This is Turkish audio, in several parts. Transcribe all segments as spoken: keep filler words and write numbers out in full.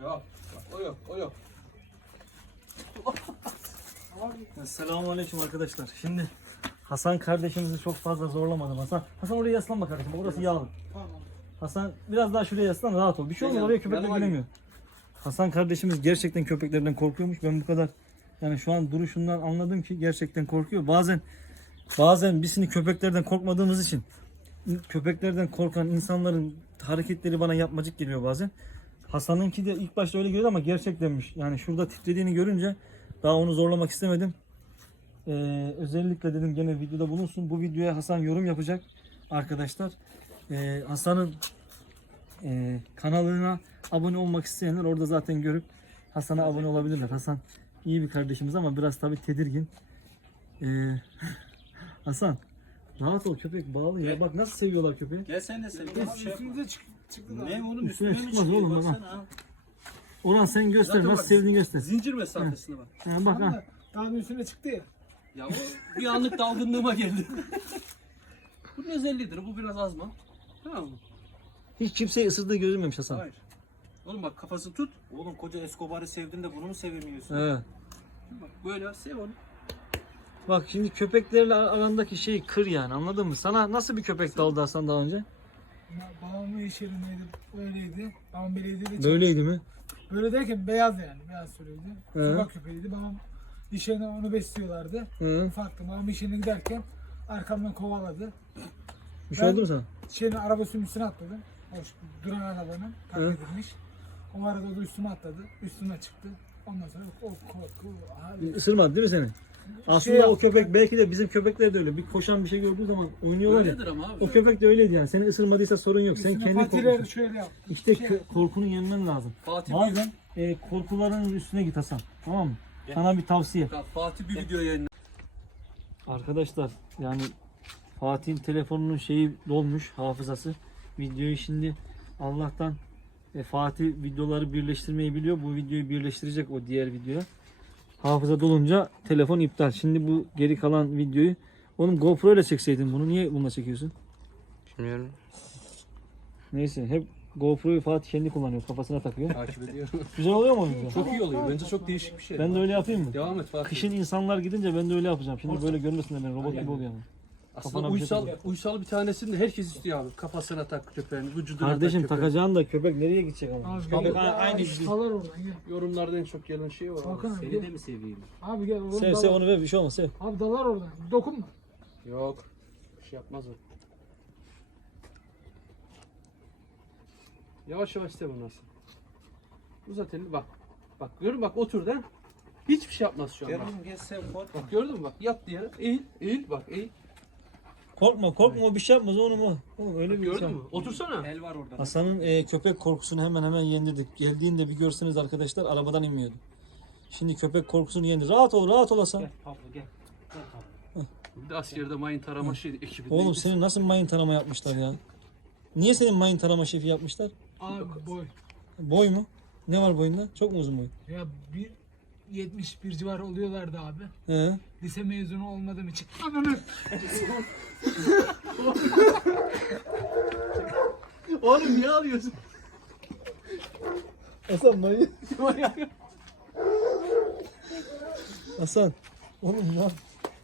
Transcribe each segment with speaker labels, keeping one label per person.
Speaker 1: Yok. O yok. O yok.
Speaker 2: Selamünaleyküm arkadaşlar. Şimdi Hasan kardeşimizi çok fazla zorlamadım. Hasan, Hasan oraya yaslanma kardeşim. Orası yağlı. Tamam. Hasan biraz daha şuraya yaslan, rahat ol. Bir şey olmaz, oraya köpekler giremiyor. Hasan kardeşimiz gerçekten köpeklerden korkuyormuş. Ben bu kadar yani şu an duruşundan anladım ki gerçekten korkuyor. Bazen bazen birisini köpeklerden korkmadığımız için köpeklerden korkan insanların hareketleri bana yapmacık geliyor bazen. Hasan'ınki de ilk başta öyle geliyordu ama gerçektenmiş. Yani şurada titrediğini görünce daha onu zorlamak istemedim. Ee, özellikle dedim gene videoda bulunsun. Bu videoya Hasan yorum yapacak arkadaşlar. Ee, Hasan'ın e, kanalına abone olmak isteyenler orada zaten görüp Hasan'a abone olabilirler. Hasan iyi bir kardeşimiz ama biraz tabii tedirgin. Ee, Hasan rahat ol, köpek bağlı ya. Bak nasıl seviyorlar köpeği.
Speaker 1: Gel sen de sev.
Speaker 3: Üstümüze çık çıktı da.
Speaker 1: Ne oğlum
Speaker 2: Üstüne
Speaker 1: üstüne mi
Speaker 2: çıkmaz
Speaker 1: çıkıyor?
Speaker 2: oğlum,
Speaker 1: Baksana
Speaker 2: bak.
Speaker 1: ha.
Speaker 2: Orhan sen göster,
Speaker 1: Zaten
Speaker 2: nasıl
Speaker 1: bak,
Speaker 2: sevdiğini göster.
Speaker 1: Zincir mesafesine bak.
Speaker 2: Ha, bak ha.
Speaker 3: Ama daha bir üstüne çıktı ya.
Speaker 1: Ya o bir anlık dalgınlığıma geldi. Bu özelliğidir. Bu biraz azma. Tamam mı?
Speaker 2: Hiç kimseyi ısırdığı görülmemiş Hasan.
Speaker 1: Hayır. Oğlum bak kafasını tut.
Speaker 4: Oğlum koca Escobar'ı sevdin de bunu mu sevemiyorsun?
Speaker 2: Evet.
Speaker 1: Bak böyle sev onu.
Speaker 2: Bak şimdi köpeklerle arandaki şey kır yani, anladın mı? Sana nasıl bir köpek daldı Hasan daha önce?
Speaker 3: Ya, babamın iş yerindeydi. Öyleydi. Babam belediyede çok...
Speaker 2: Böyleydi mi?
Speaker 3: Böyle derken beyaz yani. Beyaz sürüydü.
Speaker 2: Hı.
Speaker 3: Sokak köpeğiydi. Babam iş yerine onu besliyorlardı.
Speaker 2: Hı.
Speaker 3: Ufaktı. Babam iş yerine giderken arkamdan kovaladı.
Speaker 2: Bir şey
Speaker 3: Ben-
Speaker 2: oldu mu sana?
Speaker 3: Şeyin arabasının üstüne atladım. Hoş, duran arabanın park
Speaker 2: Hı.
Speaker 3: edilmiş. O arada o da üstüme atladı. Üstüme çıktı. Ondan sonra o korku. Abi.
Speaker 2: Isırmadı değil mi seni? Aslında
Speaker 3: Şey
Speaker 2: o
Speaker 3: yaptı,
Speaker 2: köpek belki de bizim köpekler de öyle. Bir koşan bir şey gördüğü zaman oynuyorlar ya.
Speaker 1: Öyledir ama abi.
Speaker 2: O köpek de öyleydi yani. Seni ısırmadıysa sorun yok. Sen
Speaker 3: Üstüne
Speaker 2: kendi
Speaker 3: patileri
Speaker 2: korkusun.
Speaker 3: şöyle yaptı.
Speaker 2: İşte
Speaker 3: Şey
Speaker 2: kö- korkunu yenmen lazım.
Speaker 1: Fatih
Speaker 2: Bazen e, korkularının üstüne git Hasan. Tamam mı? Sana bir tavsiye.
Speaker 1: bir, Fatih bir video yayınladı.
Speaker 2: Arkadaşlar yani Fatih'in telefonunun şeyi dolmuş, hafızası. Videoyu şimdi Allah'tan e, Fatih videoları birleştirmeyi biliyor. Bu videoyu birleştirecek o diğer videoya. Hafıza dolunca telefon iptal. Şimdi bu geri kalan videoyu onun GoPro ile çekseydin bunu. Niye bununla çekiyorsun?
Speaker 5: Bilmiyorum.
Speaker 2: Neyse hep GoPro'yu Fatih kendi kullanıyor. Kafasına takıyor.
Speaker 1: Takip ediyorum.
Speaker 2: Güzel oluyor mu video?
Speaker 1: Çok iyi oluyor. Bence çok değişik bir şey.
Speaker 2: Ben de öyle yapayım mı?
Speaker 1: Devam et Fatih.
Speaker 2: Kışın insanlar gidince ben de öyle yapacağım. Şimdi böyle görmesinler beni, robot gibi oluyor. Yani.
Speaker 1: Aslında
Speaker 2: kafana bir şey
Speaker 1: uysal,
Speaker 2: takıyor.
Speaker 1: uysal bir tanesini de herkes istiyor abi. Kafasına tak köpeğini, vücuduna
Speaker 2: Kardeşim
Speaker 1: tak köpeğini.
Speaker 2: takacağın da köpek nereye gidecek ama?
Speaker 3: Abi
Speaker 1: Abi,
Speaker 3: gel.
Speaker 1: aynı
Speaker 3: Aynı
Speaker 1: gibi.
Speaker 3: Salar oradan gel.
Speaker 1: Yorumlarda en çok gelen şey o. abi.
Speaker 3: Hakan abi
Speaker 4: Seni
Speaker 3: gel.
Speaker 4: de mi seveyim?
Speaker 3: Abi gel. Oğlum,
Speaker 2: Sev
Speaker 3: dalar.
Speaker 2: sev onu ver, bir şey olmaz sev.
Speaker 3: Abi dalar oradan. Dokunma.
Speaker 1: Yok. Bir şey yapmaz o. Yavaş yavaş sev onu aslında. Uzat elini bak. Bak görün bak otur da. Hiçbir şey yapmaz şu an.
Speaker 4: Gel
Speaker 1: Bak,
Speaker 4: oğlum gel sev korkma.
Speaker 1: bak gördün mü bak yat diye. Eğil, eğil bak eğil.
Speaker 2: Korkma korkma, o bir şey yapmaz onu mu? Oğlum öyle bir
Speaker 1: Gördün
Speaker 2: insan.
Speaker 1: mü? Otursana.
Speaker 4: El var orada.
Speaker 2: Hasan'ın e, köpek korkusunu hemen hemen yendirdik. Geldiğinde bir görseniz arkadaşlar arabadan inmiyordu. Şimdi köpek korkusunu yendi. Rahat ol, rahat ol Hasan.
Speaker 4: Gel Pablo gel. Gel Pablo.
Speaker 1: Bir de askerde mayın tarama şey ekibindeyiz.
Speaker 2: Oğlum senin nasıl mayın tarama yapmışlar ya? Niye senin mayın tarama şefi yapmışlar?
Speaker 3: Abi boy.
Speaker 2: Boy mu? Ne var boyunda? Çok mu uzun boy?
Speaker 3: Ya bir yetmiş bir civar oluyorlardı abi.
Speaker 2: He.
Speaker 3: Lise mezunu olmadığım için. Ananı.
Speaker 1: Oğlum niye alıyorsun?
Speaker 2: Hasan mayın. Hasan. Oğlum lan.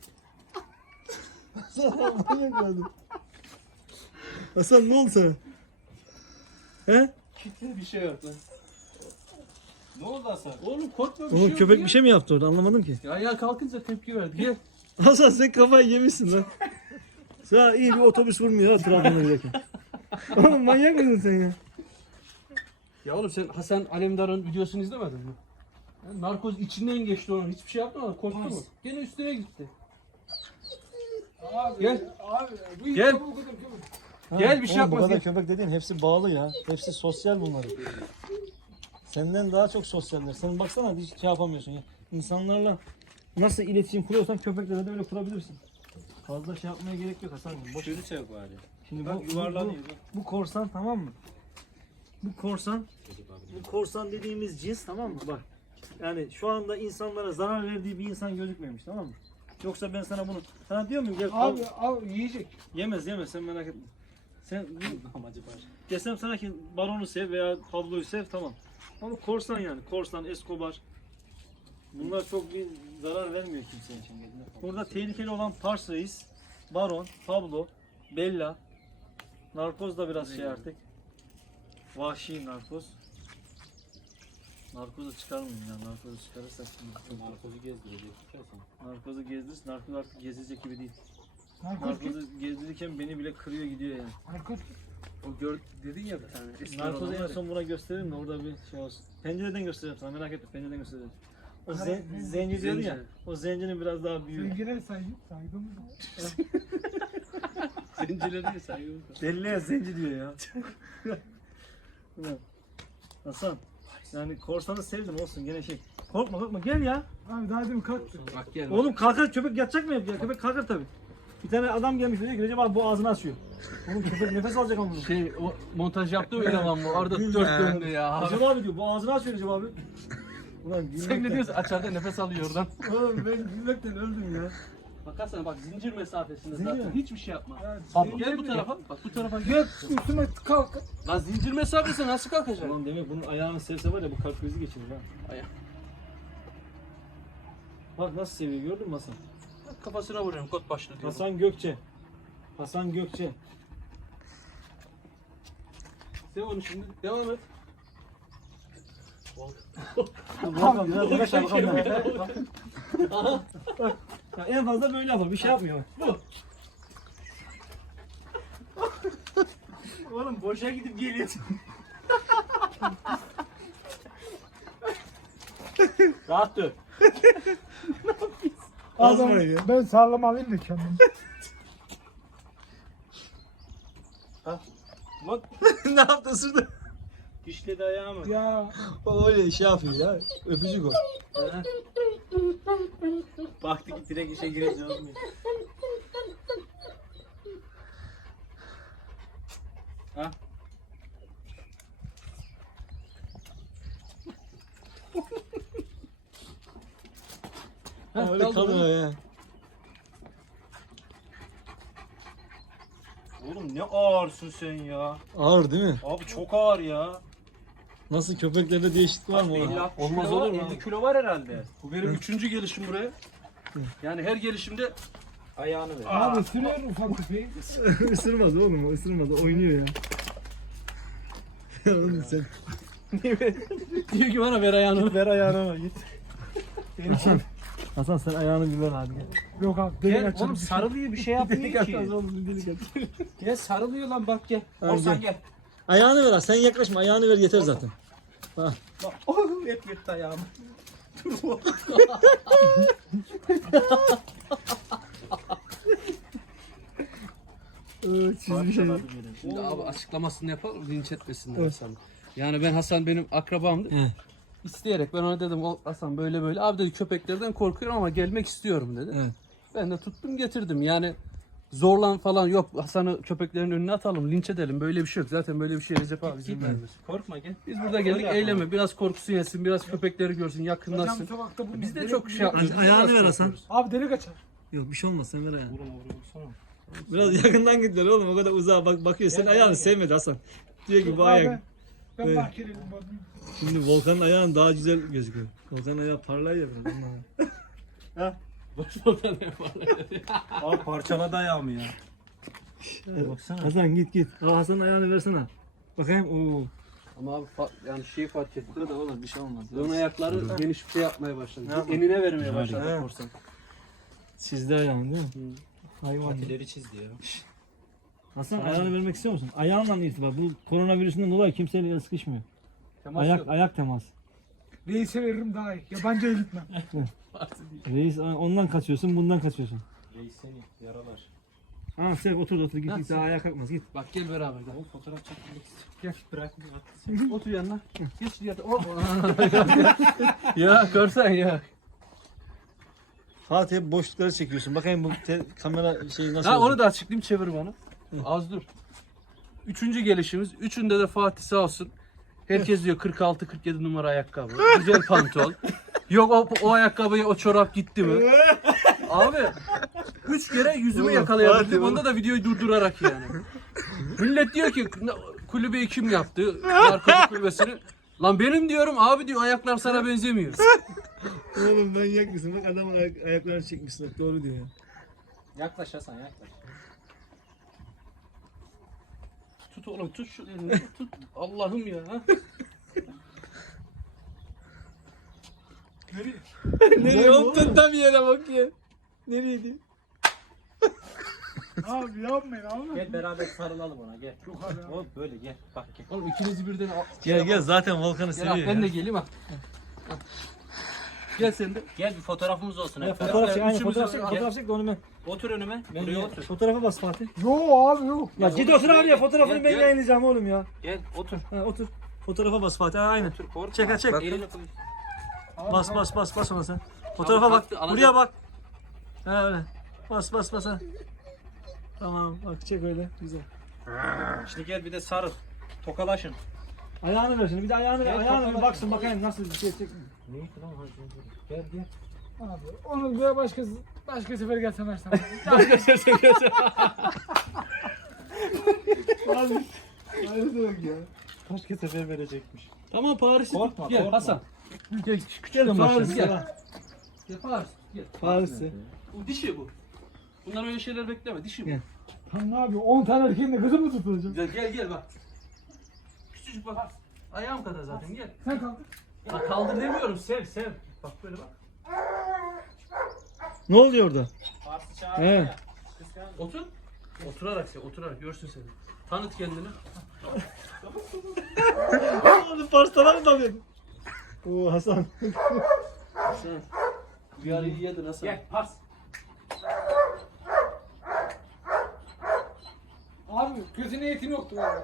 Speaker 2: Hasan manyak oldun. Hasan ne oldu sana? He?
Speaker 1: Kitle bir şey yok lan.
Speaker 4: Ne oldu Hasan?
Speaker 1: Oğlum korkma bir şey
Speaker 2: Oğlum
Speaker 1: yok
Speaker 2: köpek
Speaker 1: ya.
Speaker 2: bir şey mi yaptı orada, anlamadım ki.
Speaker 1: Ya ayağa kalkınca tepki verdi. Gel.
Speaker 2: Hasan sen kafayı yemişsin lan. Sana iyi bir otobüs vurmuyor ha Trabzon'a giderken. Oğlum manyak mısın sen ya?
Speaker 1: Ya oğlum sen Hasan Alemdar'ın videosunu izlemedin mi? Ya narkoz içinden geçti onun. Hiçbir şey yapmadı. Korktu mu? Gene üstüne gitti.
Speaker 3: Abi.
Speaker 1: Gel.
Speaker 3: Abi. Bu
Speaker 1: Gel.
Speaker 3: bu kadar köpek.
Speaker 2: Ha,
Speaker 1: Gel, bir şey
Speaker 2: oğlum,
Speaker 1: yapmaz,
Speaker 2: Bu kadar
Speaker 1: gel.
Speaker 2: köpek dediğin hepsi bağlı ya. Hepsi sosyal bunlar. Senden daha çok sosyaller. Sen baksana hiç şey yapamıyorsun ya. İnsanlarla nasıl iletişim kuruyorsan köpeklerle de öyle kurabilirsin. Fazla şey yapmaya gerek yok Hasan. Boş.
Speaker 4: Şunu sev bari.
Speaker 2: Şimdi
Speaker 4: Bak
Speaker 2: bu, bu,
Speaker 4: yuvarlanıyor.
Speaker 2: bu, bu korsan, tamam mı? Bu korsan, bu korsan dediğimiz cins, tamam mı? Bak. Yani şu anda insanlara zarar verdiği bir insan gözükmemiş, tamam mı? Yoksa ben sana bunu, sana diyor muyum? Gel, al.
Speaker 3: Abi al yiyecek.
Speaker 2: Yemez yemez, sen merak etme. Sen
Speaker 4: Amacı var.
Speaker 2: desem sana ki Baron'u sev veya Pablo'yu sev, tamam. Onu korsan yani. Korsan, Escobar. Bunlar çok bir zarar vermiyor kimseye. Burada tehlikeli olan Pars Reis, Baron, Pablo, Bella. Narkoz da biraz şey artık. Vahşi narkoz. Narkozu çıkarmayın ya. Narkozu çıkarırsak şimdi çok zor.
Speaker 4: Narkozu gezdirecek.
Speaker 2: Narkozu gezdirirsin. Narkoz artık gezilecek gibi değil.
Speaker 3: Narkoz kim?
Speaker 2: Narkozu gezdirirken beni bile kırıyor gidiyor yani.
Speaker 3: Narkoz kim?
Speaker 1: O gör dedin ya bir tane. eski
Speaker 2: Narkozu
Speaker 1: olan
Speaker 2: en
Speaker 1: var ya.
Speaker 2: son buna gösteririm de orada bir şey olsun. Pencereden göstereceğim sana, merak etme, pencereden göstereceğim. O
Speaker 3: Ha,
Speaker 2: zen,
Speaker 3: zenci.
Speaker 2: zenci diyordu ya,
Speaker 1: Zenci.
Speaker 2: o zencinin biraz daha büyüğü.
Speaker 3: Zengine saygı, saygım mı?
Speaker 1: Zencilere değil saygımız var.
Speaker 2: Deliye zenci diyor ya. Ulan, Hasan, yani korsanı sevdim olsun gene şey. Korkma korkma gel ya.
Speaker 3: Abi daha demin kalktı.
Speaker 1: Bak gel. bak.
Speaker 2: Oğlum kalkar köpek yatacak mı ya? Köpek kalkar tabi. Bir tane adam gelmiş diyor ki Recep abi bu ağzını açıyor. Oğlum köpek nefes alacak ama bunu.
Speaker 1: Şey o montaj yaptı mı eleman bu? Arada dört döndü ya.
Speaker 2: Recep abi diyor bu ağzını açıyor Recep abi. Ulan
Speaker 1: Sen ne diyorsun? Açarda nefes alıyor oradan.
Speaker 2: Oğlum ben gülmekten öldüm ya.
Speaker 1: Bakarsan bak zincir mesafesinde
Speaker 2: Zincir
Speaker 1: zaten
Speaker 2: mi?
Speaker 1: hiçbir şey yapma.
Speaker 3: Ya,
Speaker 1: Bak
Speaker 3: şey-
Speaker 1: gel bu tarafa. Bak bu tarafa gel.
Speaker 3: Gel üstüme kalk.
Speaker 1: Lan zincir mesafesi nasıl kalkacak?
Speaker 2: Ulan demek bunun ayağını sevse var ya bu kalp krizi geçirir ha.
Speaker 1: Ayak.
Speaker 2: Bak nasıl seviyor gördün mü Hasan?
Speaker 1: Bak, kafasına vuruyorum kot başlı diyor.
Speaker 2: Hasan Gökçe. Hasan Gökçe.
Speaker 1: Sev onu şimdi. Devam et.
Speaker 2: Bakalım biraz yavaş yavaş bakalım.
Speaker 1: Aha.
Speaker 2: Ya en fazla böyle yapar bir şey yapmıyor.
Speaker 1: Bu.
Speaker 2: Oğlum boşa gidip geliyorsun.
Speaker 1: Rahat dur.
Speaker 3: Adam,
Speaker 2: ya.
Speaker 3: ben sağlam alayım da kendimi.
Speaker 1: Bak
Speaker 2: Ne yaptı ısırdı?
Speaker 1: dişledi ayağımı.
Speaker 3: Ya
Speaker 2: O öyle şey yapıyor ya. Öpücük o.
Speaker 1: Ha.
Speaker 2: Baktı ki direkt işe girince olmuyor.
Speaker 1: Ha.
Speaker 2: Ha, öyle
Speaker 1: kaldı
Speaker 2: kalıyor
Speaker 1: mı?
Speaker 2: ya.
Speaker 4: Oğlum ne ağırsın sen ya.
Speaker 2: Ağır değil mi?
Speaker 4: Abi çok ağır ya.
Speaker 2: Nasıl köpeklerde değişiklik var mı
Speaker 4: elli
Speaker 2: orada?
Speaker 4: altmış
Speaker 1: Olmaz
Speaker 4: kilo var,
Speaker 1: olur mu?
Speaker 4: elli kilo var herhalde.
Speaker 1: Bu benim üçüncü gelişim buraya. Yani her gelişimde
Speaker 4: Ayağını ver.
Speaker 3: abi sürüyor ufak tefeği.
Speaker 2: Isırmaz oğlum o ısırmaz o oynuyor ya. Oğlum sen
Speaker 1: diyor ki bana ver ayağını.
Speaker 2: ver ayağına bak git. Hasan, Hasan sen ayağını bir ver abi gel.
Speaker 3: Yok abi delik
Speaker 4: Gel
Speaker 3: açalım.
Speaker 4: oğlum sarılıyor bir şey yapmıyor ki.
Speaker 2: oğlum delik at.
Speaker 4: Gel sarılıyor lan bak gel.
Speaker 2: Tamam,
Speaker 4: Korsan
Speaker 2: gel.
Speaker 4: gel.
Speaker 2: Ayağını ver sen yaklaşma ayağını ver yeter zaten.
Speaker 4: Bak. Oh, hep yırttı ayağımı.
Speaker 2: Çizmiş şey.
Speaker 1: Şimdi abi açıklamasını yapalım linç etmesinler Hasan. Yani ben Hasan benim akrabamdı. İsteyerek ben ona dedim "O Hasan böyle böyle. Abi dedi köpeklerden korkuyorum ama gelmek istiyorum dedi.
Speaker 2: Evet.
Speaker 1: Ben de tuttum getirdim. Yani zorlan falan yok. Hasan'ı köpeklerin önüne atalım, linç edelim. Böyle bir şey yok. Zaten böyle bir şey Recep abi izin vermez.
Speaker 4: Korkma gel.
Speaker 1: Biz burada geldik
Speaker 4: Öyle yapalım.
Speaker 1: eyleme. Biraz korkusu yesin, biraz köpekleri görsün,
Speaker 3: Hocam
Speaker 1: yakınlaşsın.
Speaker 3: sokakta bulunur.
Speaker 1: Biz de
Speaker 3: Delik-
Speaker 1: çok şey yapmıyoruz. Biz de
Speaker 2: Ayağını
Speaker 1: biraz
Speaker 2: ver Hasan.
Speaker 1: korkuyoruz.
Speaker 3: Abi delik açar.
Speaker 2: Yok bir şey olmaz sen ver ayağını.
Speaker 4: Vurun vurun vursana.
Speaker 2: Biraz yakından gittiler oğlum o kadar uzağa bak bakıyor. Sen ayağını sevmedi Hasan. Diyor ki bu
Speaker 3: Abi,
Speaker 2: ayak.
Speaker 3: ben
Speaker 2: Evet.
Speaker 3: bahçeliyim bakayım.
Speaker 2: Şimdi Volkan'ın ayağın daha güzel gözüküyor. Volkan'ın ayağı parlar ya biraz ondan.
Speaker 1: Boşluğunda ne var?
Speaker 4: Abi parçaladı ayağımı ya. Baksana.
Speaker 2: Hasan git git. Al Hasan'ın ayağını versene. Bakayım. Oo.
Speaker 1: Ama abi fa- yani şeyi fark ettim.
Speaker 2: Burada olur bir şey olmaz.
Speaker 1: Ön ayakları geniş bir şey yapmaya başladı.
Speaker 2: Ne yapalım?
Speaker 1: Enine vermeye başladı
Speaker 2: He.
Speaker 1: korsan.
Speaker 2: Sizde ayağın değil mi? Hayvan.
Speaker 4: Patileri çizdi ya.
Speaker 2: Hasan ayağını vermek istiyor musun? Ayağınla irtibat. Bu koronavirüsünden dolayı kimseyle el sıkışmıyor.
Speaker 1: Temas
Speaker 2: Ayak
Speaker 1: yok.
Speaker 2: ayak temas.
Speaker 3: Reis'e veririm daha iyi. Yabancıya gitmem.
Speaker 2: Reis ondan kaçıyorsun, bundan kaçıyorsun.
Speaker 4: Reis seni yaralar.
Speaker 2: Aa sen otur otur git
Speaker 1: Ha,
Speaker 2: git
Speaker 1: sen-
Speaker 2: daha ayağa kalkmaz git.
Speaker 1: Bak gel beraber gel.
Speaker 4: Oğlum fotoğraf çekmek istiyorum.
Speaker 3: Gel.
Speaker 4: Bırak.
Speaker 1: Otur yanına. Geç yat. Oh. Ya korsan ya.
Speaker 2: Fatih hep boşlukları çekiyorsun. Bakayım bu te- kamera şeyi nasıl
Speaker 1: Ha
Speaker 2: olacak?
Speaker 1: onu da açıklayayım çevir bana. Az dur. Üçüncü gelişimiz. Üçünde de Fatih sağ olsun. Herkes diyor kırk altı kırk yedi numara ayakkabı. Güzel pantol. Yok o, o ayakkabıya o çorap gitti mi? Abi üç kere yüzümü
Speaker 2: Oğlum,
Speaker 1: yakalayabildim.
Speaker 2: Fatih,
Speaker 1: Onda da videoyu durdurarak yani. Millet diyor ki kulübeyi kim yaptı? Narkotik kulübesini. Lan benim diyorum abi diyor ayaklar sana benzemiyor.
Speaker 2: Oğlum manyak mısın? Bak adamın ayak, ayaklarını çekmişsin. Bak, doğru diyor ya.
Speaker 4: Yaklaş Hasan yaklaş.
Speaker 1: Tut oğlum tut şu elini tut. Allah'ım ya.
Speaker 2: Nereye oğlum? Tam yere bak ya. Nereye diyor?
Speaker 3: Abi yapmayın abi.
Speaker 4: Gel beraber sarılalım ona gel.
Speaker 3: Çok abi.
Speaker 4: Hop böyle gel. Bak gel.
Speaker 1: Oğlum ikinizi birden al.
Speaker 2: Gel gel zaten Volkan'ı
Speaker 1: Gel
Speaker 2: seviyor
Speaker 1: abi, ben
Speaker 2: ya.
Speaker 1: de geleyim ha. Gel sen de.
Speaker 4: Gel bir fotoğrafımız olsun.
Speaker 2: Ya
Speaker 4: hep
Speaker 2: fotoğraf çek,
Speaker 1: Üçümüz
Speaker 2: aynen
Speaker 1: de-
Speaker 2: fotoğraf çek,
Speaker 1: Gel.
Speaker 2: fotoğraf çek de onu ben.
Speaker 4: Otur önüme.
Speaker 2: ben
Speaker 4: Buraya
Speaker 2: ya-
Speaker 4: otur.
Speaker 2: Fotoğrafa bas Fatih.
Speaker 3: Yo abi yok.
Speaker 2: Ya git otur abi ya, fotoğrafını
Speaker 4: Gel,
Speaker 2: ben
Speaker 4: gel.
Speaker 2: yayınlayacağım oğlum ya.
Speaker 4: Gel otur.
Speaker 2: Ha, otur. Fotoğrafa bas Fatih, ha, aynen.
Speaker 4: Otur korkma.
Speaker 2: Çek ha çek.
Speaker 4: Elini koy.
Speaker 2: Bas bas bas bas ona sen. Fotoğrafa bak.
Speaker 1: kalktı, alacak.
Speaker 2: Buraya bak. Ha öyle. Bas bas bas ha. Tamam bak çek öyle. Güzel.
Speaker 4: Şimdi gel bir de sarıl. Tokalaşın.
Speaker 2: Ayağını ver şimdi. Bir de ayağını ver.
Speaker 4: Gel,
Speaker 2: Ayağını ver.
Speaker 4: fotoğraf-
Speaker 2: Baksın bakayım nasıl bir şey çek.
Speaker 4: Ne lan Gel gel.
Speaker 3: Abi onu bir başka başka sefer getirmezsem.
Speaker 2: Abi. Hayır demek ya. Başka sefer verecekmiş.
Speaker 1: Tamam Paris'i
Speaker 4: Korkma,
Speaker 1: gel
Speaker 4: korkma.
Speaker 1: Hasan.
Speaker 2: Gel küçükten
Speaker 1: Paris
Speaker 2: gel.
Speaker 1: gel. Gel Paris. Gel.
Speaker 2: Paris'e.
Speaker 1: Bu dişi bu. Bunlar öyle şeyler bekleme. Dişi bu.
Speaker 2: Gel.
Speaker 3: Tam ne yapıyor? on tane erkeğin de kızı mı tutulacak?
Speaker 1: Gel gel gel bak. Küçücük bak. Ayağım kadar zaten gel.
Speaker 3: Sen kaldır.
Speaker 1: Ya kaldır demiyorum sev sev. Bak böyle bak.
Speaker 2: Ne oluyor orada?
Speaker 4: Parti çağır.
Speaker 2: He.
Speaker 4: ya. Kıskan.
Speaker 1: Otur. Oturarak sev oturarak görsün seni. Tanıt kendini.
Speaker 2: Oğlum Pars'tan mı dalıyorsun? Oo Hasan.
Speaker 1: Sen. Bir arayı yedin Hasan.
Speaker 4: Gel pas.
Speaker 3: Abi kötü niyetim yoktu valla.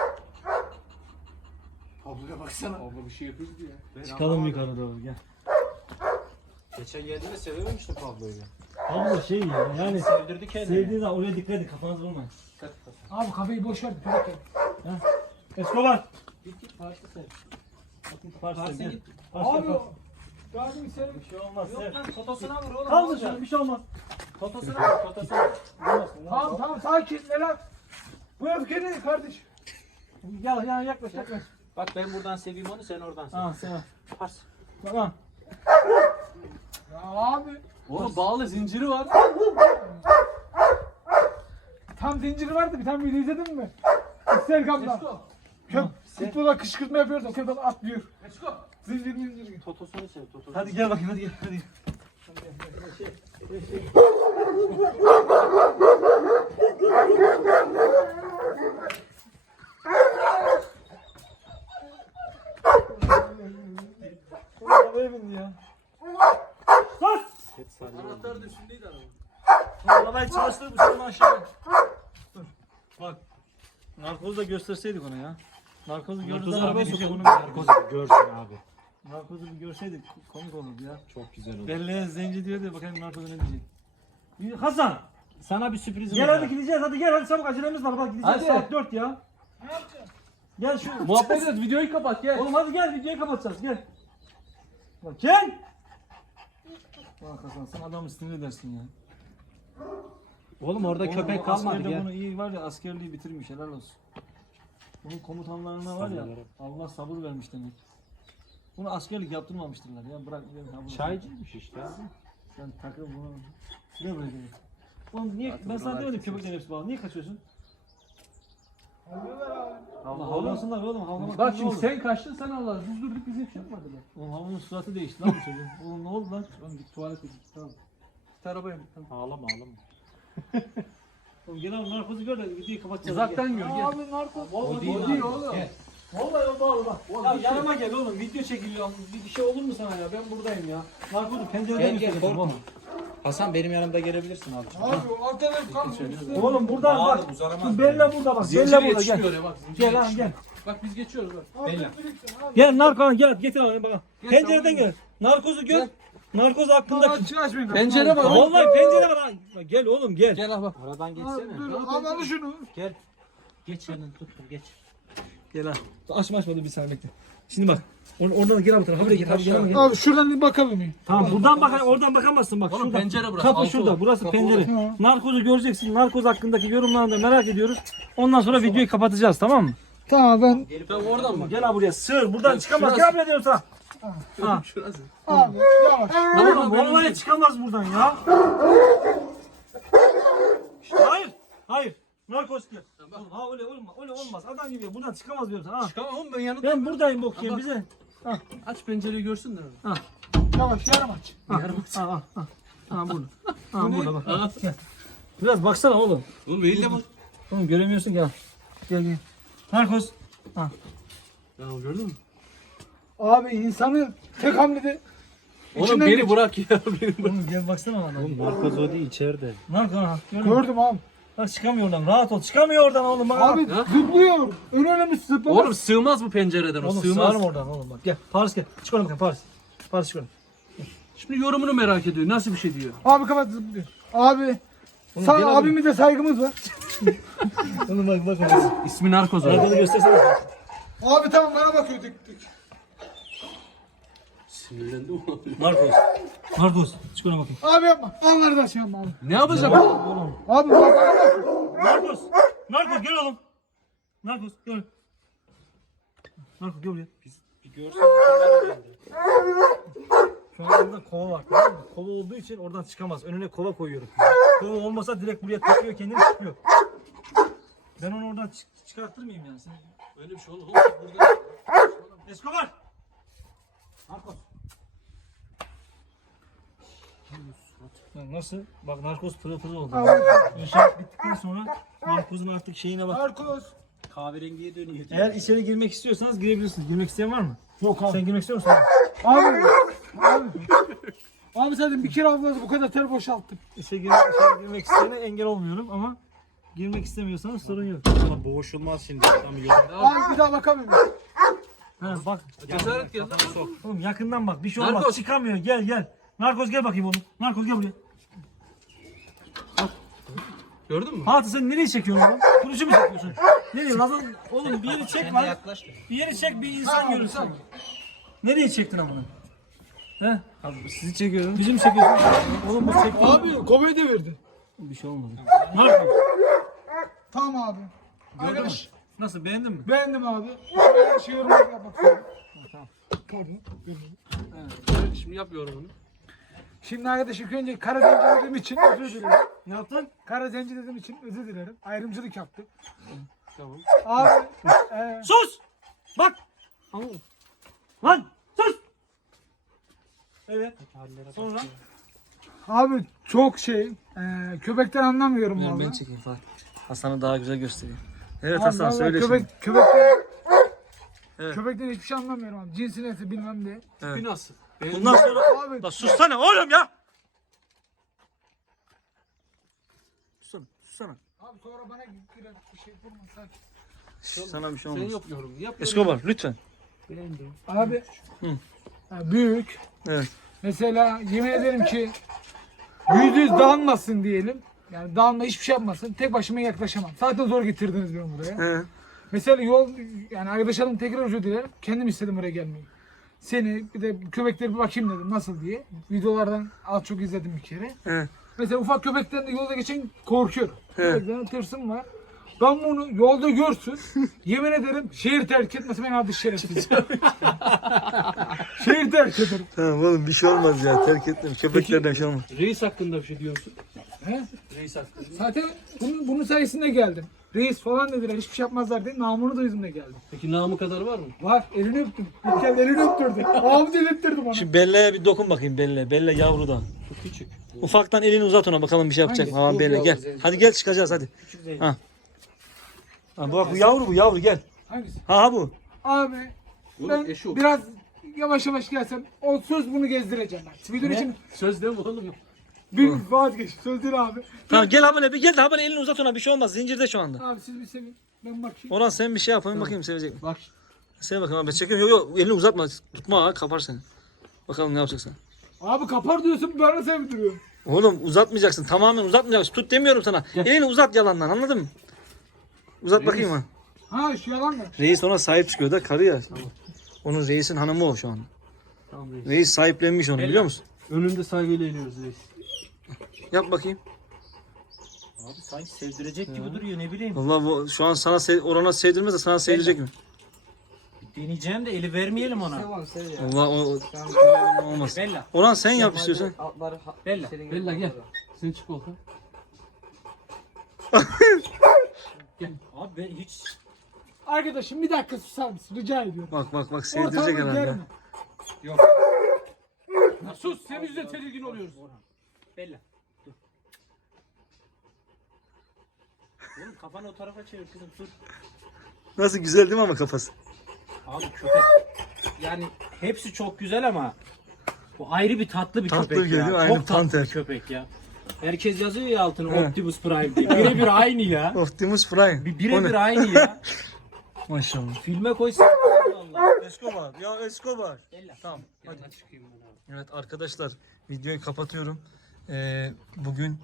Speaker 1: Abla baksana. Abla bir şey yapıyordu ya.
Speaker 2: Çıkalım yukarı doğru gel.
Speaker 4: Geçen geldiğinde sevememiştim Pablo'yu.
Speaker 2: Abla şey ya yani
Speaker 4: Sevdirdi kendini.
Speaker 2: sevdiğiniz zaman oraya dikkat edin, kafanızı vurmayın.
Speaker 4: Dikkat et Hasan.
Speaker 3: Abi kafayı boş ver. Direkt gel.
Speaker 2: Escobar.
Speaker 4: Git git Paris'te sev.
Speaker 2: Pars'ta
Speaker 4: Paris'e
Speaker 2: gel.
Speaker 4: git.
Speaker 2: Pars'ta
Speaker 3: Abi
Speaker 2: kal.
Speaker 3: yardım isterim.
Speaker 2: Bir şey olmaz.
Speaker 4: Yok lan fotosuna vur oğlum.
Speaker 2: Kaldır şunu, bir şey olmaz.
Speaker 4: Fotosuna vur fotosuna.
Speaker 3: Tamam tamam sakin Neler? Bu öfke ne kardeş?
Speaker 2: Gel yani yaklaş yaklaş.
Speaker 4: Bak ben buradan seveyim onu sen oradan sev.
Speaker 2: Ha sen.
Speaker 4: Pas.
Speaker 2: Tamam.
Speaker 3: Ya abi
Speaker 1: Oğlum bağlı zinciri var.
Speaker 3: tam zinciri vardı bir tane video izledin mi? Instagram'da. Köp futbola kışkırtma yapıyoruz. Köpek atlıyor.
Speaker 1: Let's go.
Speaker 3: Zincir zincir.
Speaker 4: Totosunu sev totosunu.
Speaker 2: Hadi gel bakayım hadi gel hadi. Arabaya bindi ya.
Speaker 4: Geç sarıl.
Speaker 1: Anahtar da üstündeydi adamın.
Speaker 2: Arabayı çalıştır bu sefer aşağı. Dur. Bak. Narkozu da gösterseydik ona ya. Narkozu gördüğünüz arabaya sok onu.
Speaker 4: Narkozu görsün abi.
Speaker 2: Narkozu bir görseydik komik olurdu ya.
Speaker 4: Çok güzel oldu.
Speaker 2: Belleğe zenci diyor diye bakalım narkozu ne diyecek. Hasan.
Speaker 4: Sana bir sürprizim
Speaker 2: Gel
Speaker 4: var.
Speaker 2: hadi gideceğiz hadi gel hadi çabuk acelemiz var bak gideceğiz
Speaker 1: Hadi.
Speaker 2: saat dört ya. Gel şu.
Speaker 1: Muhabbet et videoyu kapat gel.
Speaker 2: Oğlum hadi gel videoyu kapatacağız gel. Bak gel. Bak Hasan sen adamı sinir edersin ya.
Speaker 4: Oğlum orada
Speaker 2: Oğlum,
Speaker 4: köpek
Speaker 2: bu
Speaker 4: kalmadı
Speaker 2: askerde
Speaker 4: gel.
Speaker 2: bunu iyi var ya askerliği bitirmiş helal olsun. Bunun komutanlarına var ya
Speaker 4: Sabırları.
Speaker 2: Allah sabır vermiş demek. Bunu askerlik yaptırmamıştırlar ya bırak. Ben
Speaker 4: Çaycıymış işte abi.
Speaker 2: Sen takıl bunu. Ne böyle demek. Oğlum niye ben sana demedim köpeklerin hepsi bağlı. Niye kaçıyorsun? Allah havlasınlar oğlum havlamak
Speaker 1: Bak
Speaker 2: ne
Speaker 1: şimdi
Speaker 2: olur?
Speaker 1: sen kaçtın sen Allah. Biz durduk biz hiçbir şey yapmadık.
Speaker 2: Oğlum havlunun suratı değişti lan bu çocuğun. Oğlum ne oldu lan?
Speaker 1: Oğlum git tuvalete git tamam. Git arabaya git tamam.
Speaker 4: Ağlama ağlama.
Speaker 2: Oğlum gel oğlum narkozu gör de videoyu kapatacağız.
Speaker 1: Uzaktan gör gel.
Speaker 3: Abi narkoz.
Speaker 2: O
Speaker 1: değil abi. Oğlum.
Speaker 2: Gel. Vallahi o bağlı bak. Ya yanıma gel oğlum video çekiliyor. Bir, bir şey olur mu sana ya? Ben buradayım ya. Narkozu pencereden
Speaker 4: Gel
Speaker 2: mi
Speaker 4: gel
Speaker 2: söylüyorsun
Speaker 4: korkma.
Speaker 2: oğlum?
Speaker 4: Hasan benim yanımda gelebilirsin abi.
Speaker 3: Abi ortalık kalmış.
Speaker 2: Oğlum buradan
Speaker 4: Abi,
Speaker 2: bak.
Speaker 4: uzaramaz.
Speaker 2: Şu Bella burada bak.
Speaker 1: Zinciri
Speaker 2: Bella burada
Speaker 1: yetişmiyor
Speaker 2: gel.
Speaker 1: oraya bak. zinciri
Speaker 2: Gel lan
Speaker 1: yetişmiyor.
Speaker 2: gel.
Speaker 1: Bak biz geçiyoruz bak.
Speaker 4: Bella.
Speaker 2: Gel narkoz gel getir abi bak.
Speaker 1: Gel,
Speaker 2: Pencereden
Speaker 1: tamam.
Speaker 2: gel. Narkozu gör.
Speaker 1: Gel.
Speaker 2: Narkoz hakkında.
Speaker 3: Aç açmayın.
Speaker 1: Pencere var.
Speaker 2: Vallahi pencere var. ha. Bak, Gel oğlum gel.
Speaker 1: Gel al bak.
Speaker 4: Aradan
Speaker 3: Abi,
Speaker 4: geçsene.
Speaker 3: dur al al şunu.
Speaker 4: Gel. Geç yanını tut geç.
Speaker 2: Gel ha. Açma açma dur bir saniye bekle. Şimdi bak. Or oradan gel abi tarafa. Habire gel. Abi, gel, gel.
Speaker 3: Abi şuradan bir bakabilir miyim?
Speaker 2: Tamam buradan bak oradan bakamazsın bak.
Speaker 1: Oğlum,
Speaker 2: şurada.
Speaker 1: pencere burası,
Speaker 2: Kapı
Speaker 1: altı
Speaker 2: şurada.
Speaker 1: var.
Speaker 2: Burası
Speaker 1: Kapı
Speaker 2: pencere.
Speaker 3: orada.
Speaker 2: Narkozu göreceksin. Narkoz hakkındaki yorumlarını da merak ediyoruz. Ondan sonra videoyu kapatacağız tamam mı?
Speaker 3: Tamam ben
Speaker 1: Tamam oradan bak.
Speaker 2: Gel abi buraya sığır. Buradan
Speaker 1: Bak,
Speaker 2: çıkamaz.
Speaker 1: şurası.
Speaker 2: Gel buraya diyorum sana. Ha.
Speaker 1: Şurası.
Speaker 3: abi yavaş.
Speaker 2: Oğlum vallahi çıkamaz buradan ya. İşte hayır. Hayır. Narkos gel. Oğlum, ha öyle olmaz. Öyle olmaz. Adam gibi buradan çıkamaz diyorum sana. Ha.
Speaker 1: Çıkamam oğlum ben yanında.
Speaker 2: Ben buradayım bok yiyeyim
Speaker 1: Bak.
Speaker 2: bize.
Speaker 1: Aç pencereyi görsünler.
Speaker 2: Ha.
Speaker 3: Yavaş yarım aç.
Speaker 2: Yarım aç. Ha, ha, ha. Ha burada. Ha burada bak. Gel. Biraz baksana oğlum.
Speaker 1: Oğlum eğil de bak.
Speaker 2: Oğlum göremiyorsun gel. Gel gel. Narkos. Ha.
Speaker 1: Ya gördün mü?
Speaker 3: Abi insanı tek hamlede
Speaker 1: Oğlum
Speaker 3: İçinden
Speaker 1: beni
Speaker 3: geç.
Speaker 1: bırak ya. Beni bırak.
Speaker 2: Oğlum gel baksana bana. Oğlum
Speaker 4: Narkoz o değil içeride.
Speaker 2: Narkos ha. Gördün mü?
Speaker 3: gördüm abi.
Speaker 2: Bak çıkamıyor oradan. Rahat ol. Çıkamıyor oradan oğlum. Bak.
Speaker 3: Abi
Speaker 1: Ha?
Speaker 3: zıplıyor. En önemli zıplamak.
Speaker 1: Oğlum sığmaz bu pencereden o
Speaker 2: Oğlum
Speaker 1: sığmaz.
Speaker 2: sığarım oradan oğlum bak. Gel. Paris gel. Çık oradan bakayım Paris. Paris çık oradan.
Speaker 1: Şimdi yorumunu merak ediyor. Nasıl bir şey diyor?
Speaker 3: Abi kapat zıplıyor. Abi sana
Speaker 2: gel abi.
Speaker 3: abimize saygımız var.
Speaker 2: Oğlum bak bak. bak.
Speaker 1: İsmi Narkoz abi.
Speaker 2: Narkoz'u göstersene.
Speaker 3: Abi tamam bana bakıyor dik dik.
Speaker 1: Sinirlendim abi.
Speaker 2: Narkoz. Narkoz. Çık oradan bakayım.
Speaker 3: Abi yapma. Allah'ını da şey yapma abi.
Speaker 1: Ne yapacak oğlum?
Speaker 2: Oğlum.
Speaker 3: Abi bak bana bak.
Speaker 2: Narkoz. Narkoz gel oğlum. Narkoz gel. Narkoz gel buraya.
Speaker 4: Bir görsen hatırlar herhalde.
Speaker 2: Şu an orada kova var. Tamam mı? Kova olduğu için oradan çıkamaz. Önüne kova koyuyorum. Kova olmasa direkt buraya takıyor kendini çıkıyor. Ben onu oradan çık- çıkartır mıyım yani? Sen...
Speaker 1: Öyle bir şey olur. Oğlum burada.
Speaker 2: Escobar! Narkoz. Ya nasıl? Bak narkoz pırıl pırıl oldu.
Speaker 3: Abi.
Speaker 2: İnşaat bittikten sonra narkozun artık şeyine bak.
Speaker 3: Narkoz.
Speaker 4: Kahverengiye dönüyor.
Speaker 2: Eğer içeri girmek istiyorsanız girebilirsiniz. Girmek isteyen var mı?
Speaker 3: Yok abi.
Speaker 2: Sen girmek istiyor musun?
Speaker 3: Abi. Abi. Abi zaten bir kere ablanızı bu kadar ter boşalttım.
Speaker 2: İçeri girmek, içeri girmek isteyene engel olmuyorum ama girmek istemiyorsanız sorun yok.
Speaker 4: Ama boğuşulmaz şimdi. Tam yolunda.
Speaker 3: Abi bir daha bakamıyorum.
Speaker 2: Ha, bak.
Speaker 1: Cesaret geldi.
Speaker 2: Oğlum yakından bak. Bir şey olmaz.
Speaker 1: Narkoz.
Speaker 2: Çıkamıyor. Gel gel. Narkoz gel bakayım oğlum. Narkoz gel buraya.
Speaker 1: Gördün mü?
Speaker 2: Fatih sen nereye çekiyorsun oğlum? Kurucu mu çekiyorsun? Nereye lan? Oğlum bir yeri çek
Speaker 4: Sen de
Speaker 2: lan.
Speaker 4: yaklaş.
Speaker 2: Bir yeri çek bir insan
Speaker 3: Tamam,
Speaker 2: görürsün.
Speaker 3: tamam.
Speaker 2: Nereye çektin amına? He? Abi sizi çekiyorum. Bizim çekiyorsun. Oğlum bu çekti.
Speaker 3: Abi kovayı devirdi.
Speaker 2: Bir şey olmadı. Narkoz.
Speaker 3: Tamam abi. Arkadaş
Speaker 2: Nasıl beğendin mi?
Speaker 3: beğendim abi. Her şey yorumlar yapmak istiyorum.
Speaker 2: Tamam.
Speaker 3: Pardon.
Speaker 1: Evet, şimdi yap yorumunu.
Speaker 3: Şimdi arkadaş ilk önce Karadenci dediğim için özür dilerim.
Speaker 2: Ne yaptın?
Speaker 3: Karadenci dediğim için özür dilerim. Ayrımcılık yaptım.
Speaker 1: Tamam.
Speaker 3: Abi. e,
Speaker 2: Sus! Bak! Lan! Sus! Evet. Sonra?
Speaker 3: abi çok şey. E, köpekten anlamıyorum
Speaker 2: Ben,
Speaker 3: vallahi.
Speaker 2: ben çekeyim Fatih. Hasan'ı daha güzel göstereyim. Evet
Speaker 3: Abi
Speaker 2: Hasan
Speaker 3: vallahi
Speaker 2: söyle
Speaker 3: köpek,
Speaker 2: şimdi.
Speaker 3: Köpekten,
Speaker 2: Evet.
Speaker 3: köpekten hiçbir şey anlamıyorum abi. Cinsi neyse bilmem ne.
Speaker 2: Evet.
Speaker 1: Bir nasıl?
Speaker 2: Bundan sonra...
Speaker 3: Abi
Speaker 2: La sussana oğlum ya! Sussana, sussana.
Speaker 3: Abi sonra bana girer bir şey kurma sakin.
Speaker 2: Sana bir şey
Speaker 1: Sen
Speaker 2: olmaz.
Speaker 1: yap yorumunu. Yap yorumunu.
Speaker 2: Escobar lütfen.
Speaker 1: Beğendim.
Speaker 3: Abi.
Speaker 2: Hı.
Speaker 3: ha, büyük.
Speaker 2: Evet.
Speaker 3: Mesela yemin ederim ki yüzde yüz dağılmasın diyelim. Yani dağılma hiçbir şey yapmasın. Tek başıma yaklaşamam. Zaten zor getirdiniz beni buraya.
Speaker 2: He.
Speaker 3: Mesela yol yani arkadaşlarım tekrar özür dilerim. Kendim istedim buraya gelmeyi. Seni bir de köpekleri bir bakayım dedim nasıl diye. Videolardan az çok izledim bir kere.
Speaker 2: He.
Speaker 3: Mesela ufak köpekten de yolda geçen korkuyorum.
Speaker 2: He.
Speaker 3: Köpekten tırsım var. Ben bunu yolda görsün. Yemin ederim şehir terk etmesi ben adı şerefsiz. Şehir terk ederim.
Speaker 2: Tamam oğlum bir şey olmaz ya terk ettim. Köpeklerden bir şey olmaz.
Speaker 1: Reis hakkında bir şey diyorsun.
Speaker 3: He?
Speaker 1: Reis hakkında.
Speaker 3: Zaten bunun, bunun sayesinde geldim. Reis falan dediler hiçbir şey yapmazlar diye namını duydum da geldim.
Speaker 1: Peki namı kadar var mı?
Speaker 3: Var elini öptüm. İlk geldi elini öptürdü. Abi delirttirdi bana.
Speaker 2: Şu Belle'ye bir dokun bakayım Belle. Belle yavru da.
Speaker 1: Çok küçük.
Speaker 2: Ufaktan elini uzat ona bakalım bir şey yapacak mı? Tamam Belle gel. Hadi gel çıkacağız hadi. Ha. Ha bak bu yavru bu yavru gel.
Speaker 3: Hangisi?
Speaker 2: Ha ha bu.
Speaker 3: Abi
Speaker 1: Oğlum
Speaker 3: ben
Speaker 1: eşi o.
Speaker 3: biraz yavaş yavaş gelsem o söz bunu gezdireceğim ben. Video için
Speaker 1: Söz değil mi oğlum?
Speaker 3: bir vazgeç. Söz değil abi.
Speaker 2: Tamam gel ha böyle bir gel de ha böyle elini uzat ona bir şey olmaz. Zincirde şu anda.
Speaker 3: Abi siz bir sevin. Ben bakayım.
Speaker 2: Orhan sen bir şey yapayım bakayım sevecek mi?
Speaker 1: Bak.
Speaker 2: Sev bakayım abi çekiyorum. Yok yok elini uzatma. Tutma ha kapar seni. Bakalım ne yapacaksın.
Speaker 3: Abi kapar diyorsun bana sevdiriyor.
Speaker 2: Oğlum uzatmayacaksın. Tamamen uzatmayacaksın. Tut demiyorum sana. Elini uzat yalandan anladın mı? Uzat
Speaker 1: Reis.
Speaker 2: bakayım ha.
Speaker 3: Ha şu yalan mı?
Speaker 2: Reis ona sahip çıkıyor da karı ya. Onun reisin hanımı o şu an.
Speaker 1: Tamam reis.
Speaker 2: Reis sahiplenmiş onu biliyor musun?
Speaker 1: Önünde saygıyla iniyoruz reis.
Speaker 2: Yap bakayım.
Speaker 4: Abi sanki sevdirecek gibi duruyor ne bileyim.
Speaker 2: Vallahi bu şu an sana sev, Orhan'a sevdirmez de sana sevdirecek mi?
Speaker 4: Deneyeceğim de eli vermeyelim ona.
Speaker 5: Tamam sev ya.
Speaker 2: Allah o, o olmaz.
Speaker 4: Bella.
Speaker 2: Orhan sen yap istiyorsan.
Speaker 5: Altları ha-
Speaker 4: Bella.
Speaker 5: senin
Speaker 1: Bella
Speaker 5: gibi
Speaker 1: gel.
Speaker 5: olmalı.
Speaker 1: Sen çık olta.
Speaker 4: Abi ben hiç
Speaker 3: Arkadaşım bir dakika susar mısın? Rica ediyorum.
Speaker 2: Bak bak bak sevdirecek
Speaker 3: Ortalığı
Speaker 2: herhalde.
Speaker 3: germe.
Speaker 1: Yok. Ya sus, senin yüzünden tedirgin oluyoruz.
Speaker 4: Bella. Dur. Oğlum kafanı o tarafa çevir kızım dur.
Speaker 2: Nasıl güzel değil mi ama kafası?
Speaker 4: Abi köpek. Yani hepsi çok güzel ama bu ayrı bir tatlı bir
Speaker 2: Tatlı
Speaker 4: köpek
Speaker 2: bir değil mi?
Speaker 4: ya.
Speaker 2: Aynı
Speaker 4: Çok tatlı
Speaker 2: panter.
Speaker 4: bir köpek ya. Herkes yazıyor ya altına
Speaker 2: He.
Speaker 4: Optimus Prime diye. Birebir aynı ya.
Speaker 2: Optimus Prime.
Speaker 4: Bir
Speaker 2: O ne?
Speaker 4: birebir aynı ya.
Speaker 2: Maşallah.
Speaker 4: Filme koysan Allah.
Speaker 2: Escobar. Ya Escobar.
Speaker 4: Bella.
Speaker 2: Tamam. Hadi.
Speaker 1: Hadi çıkayım ben abi.
Speaker 2: Evet arkadaşlar videoyu kapatıyorum. Ee, bugün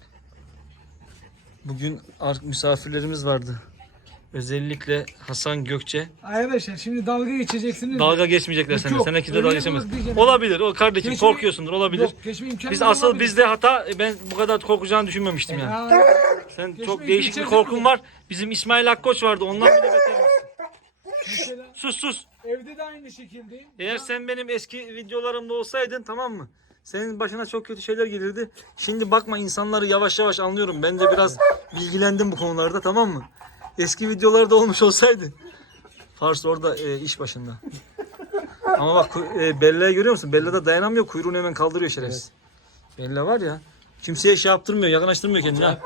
Speaker 2: bugün ar- misafirlerimiz vardı. Özellikle Hasan Gökçe.
Speaker 3: Arkadaşlar şimdi dalga geçeceksiniz.
Speaker 2: Dalga geçmeyecekler
Speaker 3: Yok,
Speaker 2: seninle.
Speaker 3: yok.
Speaker 2: Sen ikide
Speaker 3: Öyle
Speaker 2: dalga
Speaker 3: yapmaz
Speaker 2: geçemez.
Speaker 3: diyeceğim.
Speaker 2: Olabilir. O kardeşim
Speaker 3: Geçme-
Speaker 2: korkuyorsundur. Olabilir.
Speaker 3: Yok geçme imkanı
Speaker 2: Biz asıl
Speaker 3: olabilir.
Speaker 2: bizde hata ben bu kadar korkacağını düşünmemiştim yani.
Speaker 3: Ya,
Speaker 2: Sen
Speaker 3: geçme
Speaker 2: çok
Speaker 3: imkanı
Speaker 2: değişik bir
Speaker 3: içeride
Speaker 2: korkun
Speaker 3: mi?
Speaker 2: var. Bizim İsmail Akkoç vardı. Ondan bile beter misin?
Speaker 3: mesela
Speaker 2: Sus sus.
Speaker 3: evde de aynı şekildeyim.
Speaker 2: Eğer sen benim eski videolarımda olsaydın tamam mı? Senin başına çok kötü şeyler gelirdi. Şimdi bakma insanları yavaş yavaş anlıyorum. Ben de biraz bilgilendim bu konularda tamam mı? Eski videolarda olmuş olsaydı. Fars orada e, iş başında. Ama bak ku- e, Bella'yı görüyor musun? Bella da dayanamıyor. Kuyruğunu hemen kaldırıyor şerefsiz. Bella var ya. Kimseye şey yaptırmıyor. Yakınlaştırmıyor kendini. ha.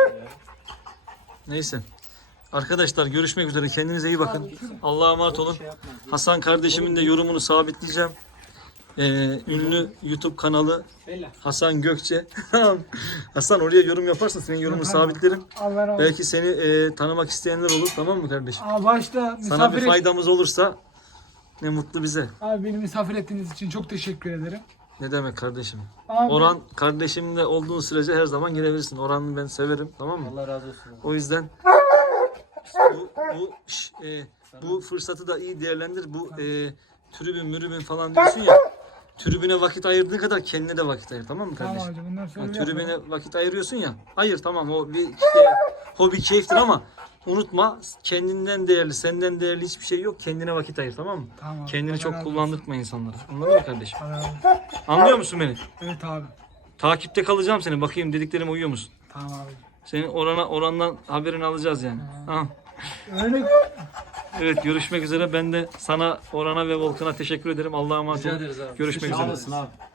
Speaker 2: Neyse. Arkadaşlar görüşmek üzere. Kendinize iyi bakın. Allah'a emanet olun. Hasan kardeşimin de yorumunu sabitleyeceğim. Ee, ünlü YouTube kanalı
Speaker 4: Bella.
Speaker 2: Hasan Gökçe. Hasan oraya yorum yaparsan senin yorumunu sabitlerim.
Speaker 3: Allah razı olsun.
Speaker 2: Belki seni e, tanımak isteyenler olur tamam mı kardeşim?
Speaker 3: Aa, başta
Speaker 2: Sana
Speaker 3: misafir
Speaker 2: bir
Speaker 3: et-
Speaker 2: faydamız olursa ne mutlu bize.
Speaker 3: Abi beni misafir ettiğiniz için çok teşekkür ederim.
Speaker 2: Ne demek kardeşim?
Speaker 3: Abi,
Speaker 2: Orhan kardeşimle olduğun sürece her zaman gelebilirsin. Orhan'ı ben severim tamam mı?
Speaker 4: Allah razı olsun.
Speaker 2: O yüzden bu bu şş, e, bu fırsatı da iyi değerlendir. Bu e, tribün mürübün falan diyorsun ya. Tribüne vakit ayırdığın kadar kendine de vakit ayır tamam mı
Speaker 3: Tamam
Speaker 2: kardeşim?
Speaker 3: hocam bundan sonra
Speaker 2: Yani
Speaker 3: yapalım.
Speaker 2: tribüne vakit ayırıyorsun ya. Hayır tamam o bir şey, hobi keyiftir ama unutma kendinden değerli, senden değerli hiçbir şey yok. Kendine vakit ayır tamam mı?
Speaker 3: Tamam abi,
Speaker 2: Kendini
Speaker 3: Allah
Speaker 2: çok
Speaker 3: razı
Speaker 2: kullandırtma insanlara. Anladın mı kardeşim?
Speaker 3: olsun. Allah razı olsun.
Speaker 2: Anlıyor musun beni?
Speaker 3: Evet abi.
Speaker 2: Takipte kalacağım seni. Bakayım dediklerime uyuyor musun?
Speaker 3: Tamam abi.
Speaker 2: Senin orana orandan haberini alacağız yani. Ha.
Speaker 3: Öyle
Speaker 2: Evet görüşmek üzere. Ben de sana, Orhan'a ve Volkan'a teşekkür ederim. Allah'a emanet
Speaker 1: Rica
Speaker 2: olun.
Speaker 1: ederiz abi.
Speaker 2: Görüşmek
Speaker 1: Teşekkür
Speaker 2: üzere.
Speaker 1: ederiz.
Speaker 4: abi.